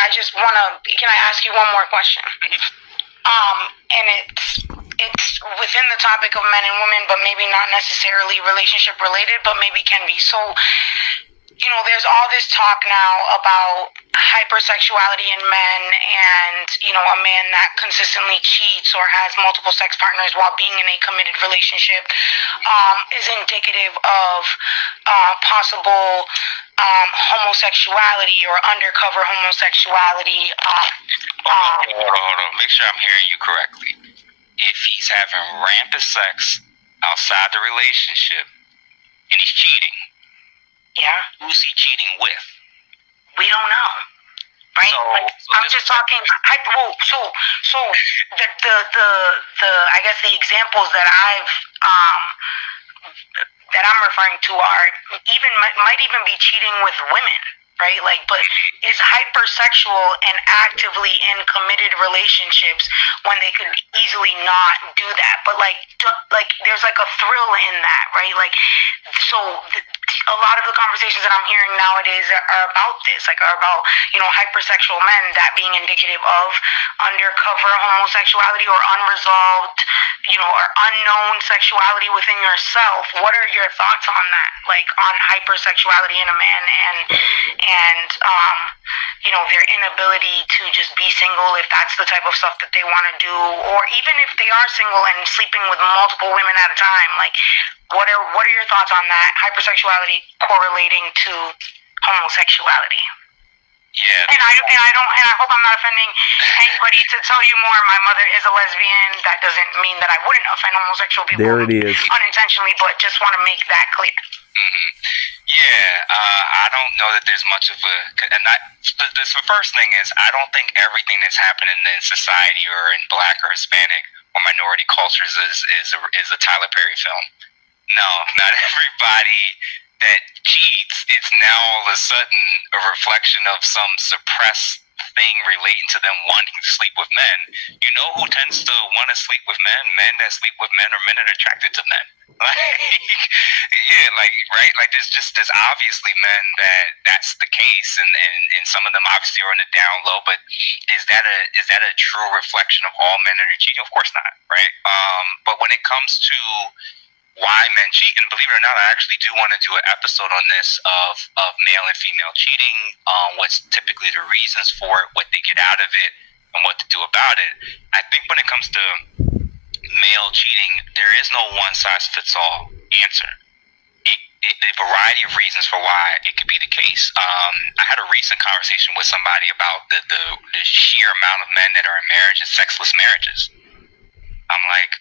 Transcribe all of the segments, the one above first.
I just want to, can I ask you one more question? And it's within the topic of men and women, but maybe not necessarily relationship related, but maybe can be. So, there's all this talk now about hypersexuality in men and, a man that consistently cheats or has multiple sex partners while being in a committed relationship is indicative of possible homosexuality or undercover homosexuality. Hold on. Make sure I'm hearing you correctly. If he's having rampant sex outside the relationship and he's cheating, yeah, who's he cheating with? We don't know, right? I'm just talking. So the I guess the examples that I'm referring to are might even be cheating with women, right? Like, but is hypersexual and actively in committed relationships when they could easily not do that. But like there's like a thrill in that, right? Like, so a lot of the conversations that I'm hearing nowadays are about this, like are about, hypersexual men, that being indicative of undercover homosexuality or unresolved, or unknown sexuality within yourself. What are your thoughts on that? Like on hypersexuality in a man and their inability to just be single if that's the type of stuff that they want to do, or even if they are single and sleeping with multiple women at a time. Like, what are your thoughts on that? Hypersexuality correlating to homosexuality. Yeah. And I hope I'm not offending anybody to tell you more. My mother is a lesbian. That doesn't mean that I wouldn't offend homosexual people. There it is. Unintentionally, but just want to make that clear. Mm-hmm. Yeah, I don't know that there's much of a, and the first thing is, I don't think everything that's happening in society or in Black or Hispanic or minority cultures is a Tyler Perry film. No, not everybody that cheats, it's now all of a sudden a reflection of some suppressed thing relating to them wanting to sleep with men. You know who tends to want to sleep with men? Men that sleep with men, or men that are attracted to men. Right? Like there's obviously men that's the case, and some of them obviously are on the down low, but is that a true reflection of all men that are cheating? Of course not, right? But when it comes to why men cheat, and believe it or not, I actually do want to do an episode on this of male and female cheating, what's typically the reasons for it, what they get out of it, and what to do about it. I think when it comes to male cheating, there is no one-size-fits-all answer. A variety of reasons for why it could be the case. I had a recent conversation with somebody about the sheer amount of men that are in marriages, sexless marriages. I'm like,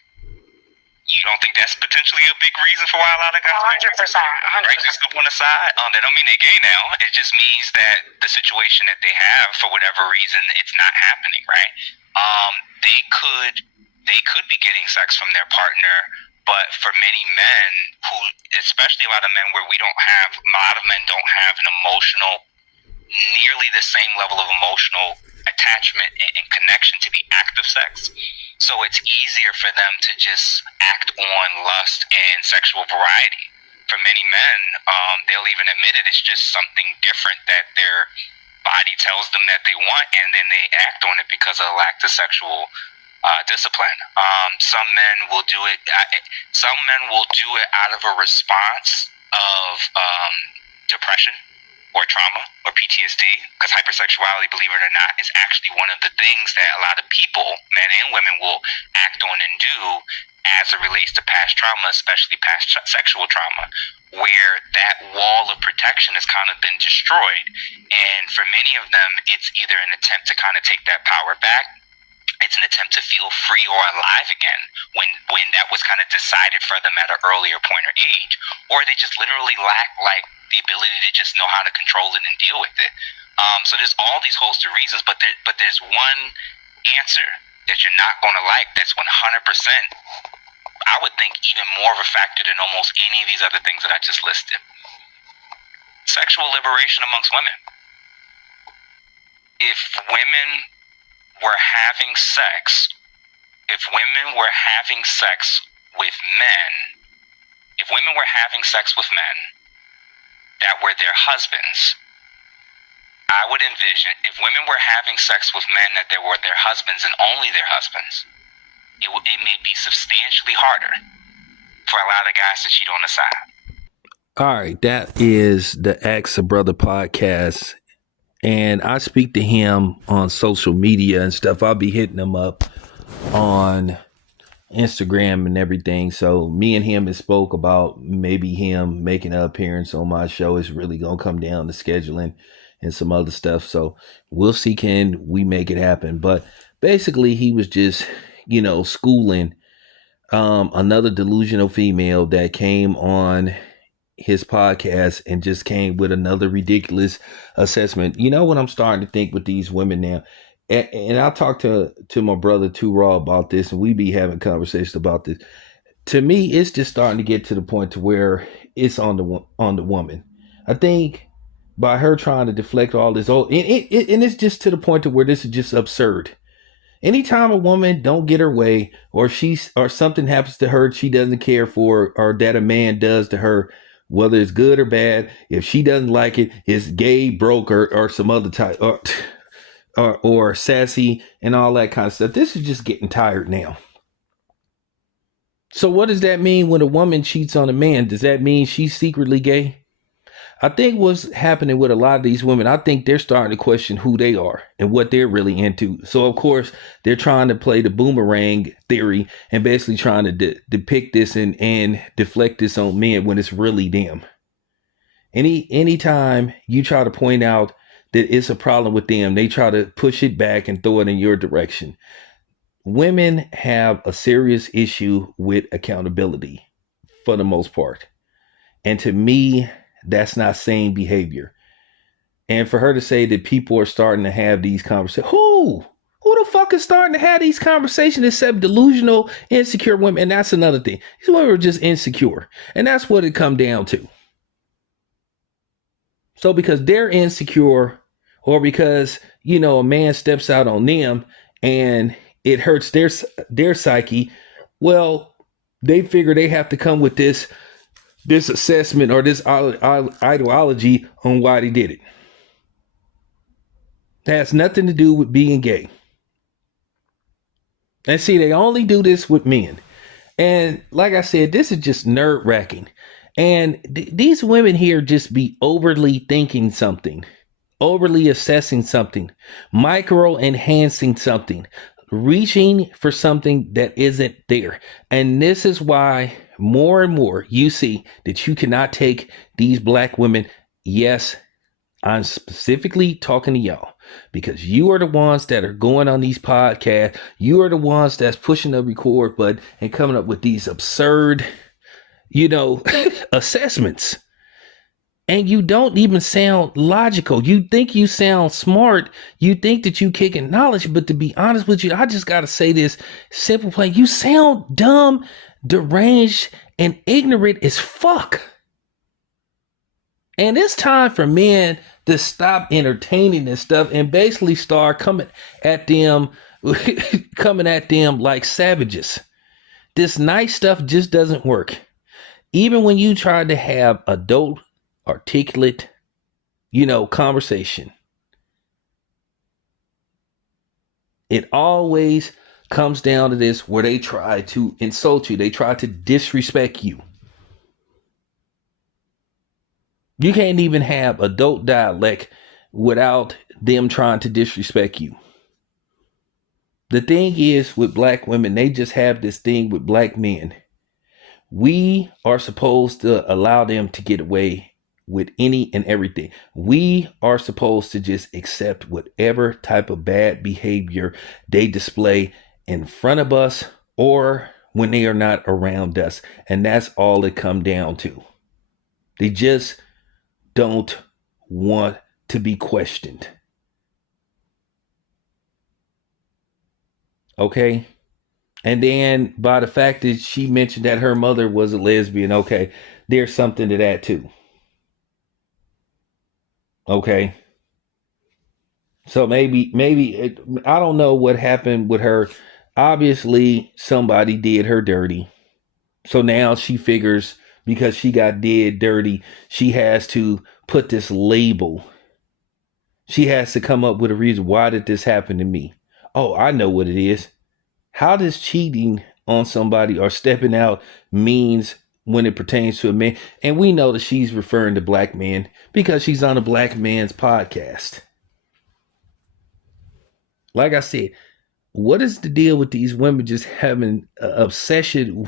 you don't think that's potentially a big reason for why a lot of guys 100%. Right? Just up on the side. That don't mean they're gay now. It just means that the situation that they have, for whatever reason, it's not happening, right? They could be getting sex from their partner, but for many men who, especially a lot of men where a lot of men don't have an emotional, nearly the same level of emotional attachment and connection to the act of sex. So it's easier for them to just act on lust and sexual variety. For many men, they'll even admit it. It's just something different that their body tells them that they want, and then they act on it because of a lack of sexual discipline. Some men will do it. Some men will do it out of a response of depression or trauma or PTSD, because hypersexuality, believe it or not, is actually one of the things that a lot of people, men and women, will act on and do as it relates to past trauma, especially past sexual trauma, where that wall of protection has kind of been destroyed. And for many of them, it's either an attempt to kind of take that power back, it's an attempt to feel free or alive again when that was kind of decided for them at an earlier point or age, or they just literally lack the ability to just know how to control it and deal with it. So there's all these host of reasons, but there's one answer that you're not going to like that's 100%, I would think, even more of a factor than almost any of these other things that I just listed. Sexual liberation amongst women. If women were having sex with men, that were their husbands, I would envision if women were having sex with men that they were their husbands and only their husbands, it may be substantially harder for a lot of guys to cheat on the side. All right, that is the Ask a Brother podcast. And I speak to him on social media and stuff. I'll be hitting him up on Instagram and everything. So me and him has spoke about maybe him making an appearance on my show. It's really going to come down to scheduling and some other stuff. So we'll see, can we make it happen? But basically he was just, schooling another delusional female that came on his podcast and just came with another ridiculous assessment. You know what I'm starting to think with these women now? And I talked to my brother Too Raw about this, and we be having conversations about this. To me, it's just starting to get to the point to where it's on the woman. I think by her trying to deflect all this, and it's just to the point to where this is just absurd. Anytime a woman don't get her way, or something happens to her she doesn't care for, or that a man does to her, whether it's good or bad, if she doesn't like it, it's gay, broke, or some other type, or sassy and all that kind of stuff. This is just getting tired now. So what does that mean when a woman cheats on a man? Does that mean she's secretly gay? I think what's happening with a lot of these women, I think they're starting to question who they are and what they're really into. So, of course, they're trying to play the boomerang theory and basically trying to depict this and deflect this on men when it's really them. Anytime you try to point out that it's a problem with them, they try to push it back and throw it in your direction. Women have a serious issue with accountability for the most part. And to me, that's not sane behavior. And for her to say that people are starting to have these conversations, who the fuck is starting to have these conversations except delusional, insecure women? And that's another thing. These women are just insecure. And that's what it come down to. So because they're insecure, or because, a man steps out on them and it hurts their psyche, well, they figure they have to come with this assessment or this ideology on why they did it. It has nothing to do with being gay. And see, they only do this with men. And like I said, this is just nerve wracking. And these women here just be overly thinking something, overly assessing something, micro enhancing something, reaching for something that isn't there. And this is why more and more you see that you cannot take these black women. Yes, I'm specifically talking to y'all because you are the ones that are going on these podcasts. You are the ones that's pushing the record button and coming up with these absurd, assessments. And you don't even sound logical. You think you sound smart. You think that you kicking knowledge. But to be honest with you, I just got to say this simple plain. You sound dumb, deranged, and ignorant as fuck. And it's time for men to stop entertaining this stuff and basically start coming at them like savages. This nice stuff just doesn't work. Even when you try to have adult, articulate, conversation, it always comes down to this where they try to insult you. They try to disrespect you. You can't even have adult dialect without them trying to disrespect you. The thing is with black women, they just have this thing with black men. We are supposed to allow them to get away with any and everything. We are supposed to just accept whatever type of bad behavior they display in front of us or when they are not around us. And that's all it comes down to. They just don't want to be questioned. Okay? And then by the fact that she mentioned that her mother was a lesbian, okay, there's something to that too. Okay. So maybe I don't know what happened with her. Obviously, somebody did her dirty. So now she figures because she got did dirty, she has to put this label. She has to come up with a reason. Why did this happen to me? Oh, I know what it is. How does cheating on somebody or stepping out means when it pertains to a man? And we know that she's referring to black men because she's on a black man's podcast. Like I said, what is the deal with these women just having an obsession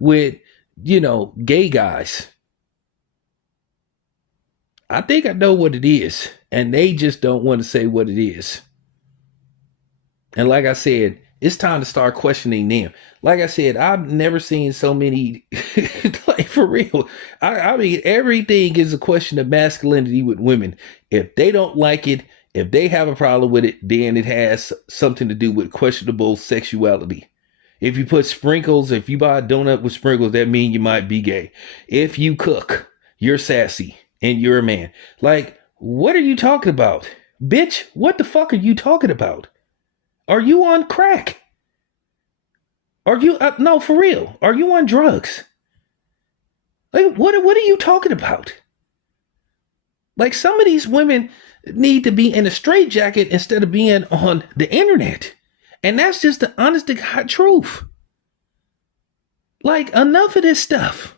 with gay guys? I think I know what it is, and they just don't want to say what it is. And like I said, it's time to start questioning them. Like I said, I've never seen so many, like for real. I mean, everything is a question of masculinity with women. If they don't like it, if they have a problem with it, then it has something to do with questionable sexuality. If you put sprinkles, if you buy a donut with sprinkles, that means you might be gay. If you cook, you're sassy and you're a man. Like, what are you talking about? Bitch, what the fuck are you talking about? Are you on crack? Are you, no, for real. Are you on drugs? Like, what are you talking about? Like, some of these women need to be in a straitjacket instead of being on the internet. And that's just the honest to God truth. Like, enough of this stuff.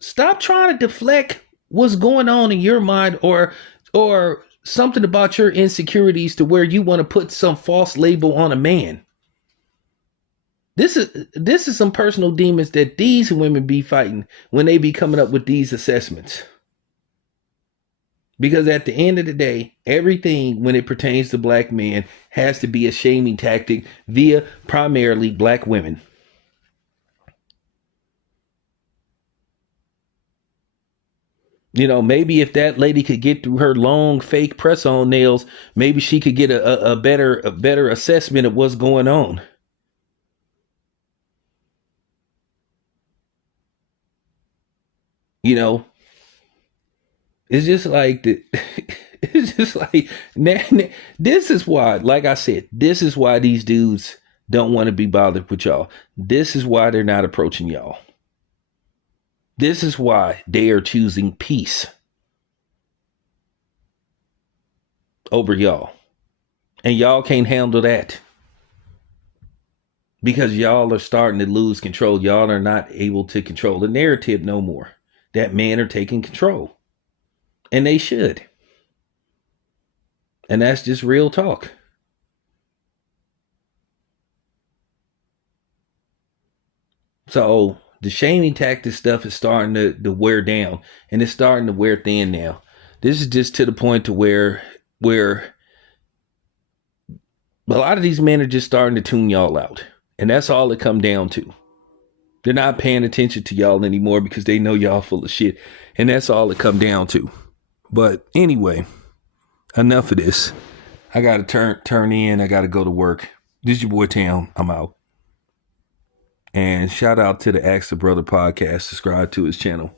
Stop trying to deflect what's going on in your mind or something about your insecurities to where you want to put some false label on a man. This is some personal demons that these women be fighting when they be coming up with these assessments. Because at the end of the day, everything when it pertains to black men has to be a shaming tactic via primarily black women. Maybe if that lady could get through her long fake press-on nails, maybe she could get a better assessment of what's going on. It's just like it's just like this is why, like I said, this is why these dudes don't want to be bothered with y'all. This is why they're not approaching y'all. This is why they are choosing peace over y'all. And y'all can't handle that. Because y'all are starting to lose control. Y'all are not able to control the narrative no more. That men are taking control. And they should. And that's just real talk. So the shaming tactic stuff is starting to wear down, and it's starting to wear thin now. This is just to the point to where a lot of these men are just starting to tune y'all out. And that's all it come down to. They're not paying attention to y'all anymore because they know y'all full of shit. And that's all it come down to. But anyway, enough of this. I got to turn in. I got to go to work. This is your boy Tam. I'm out. And shout out to the Ask the Brother podcast. Subscribe to his channel.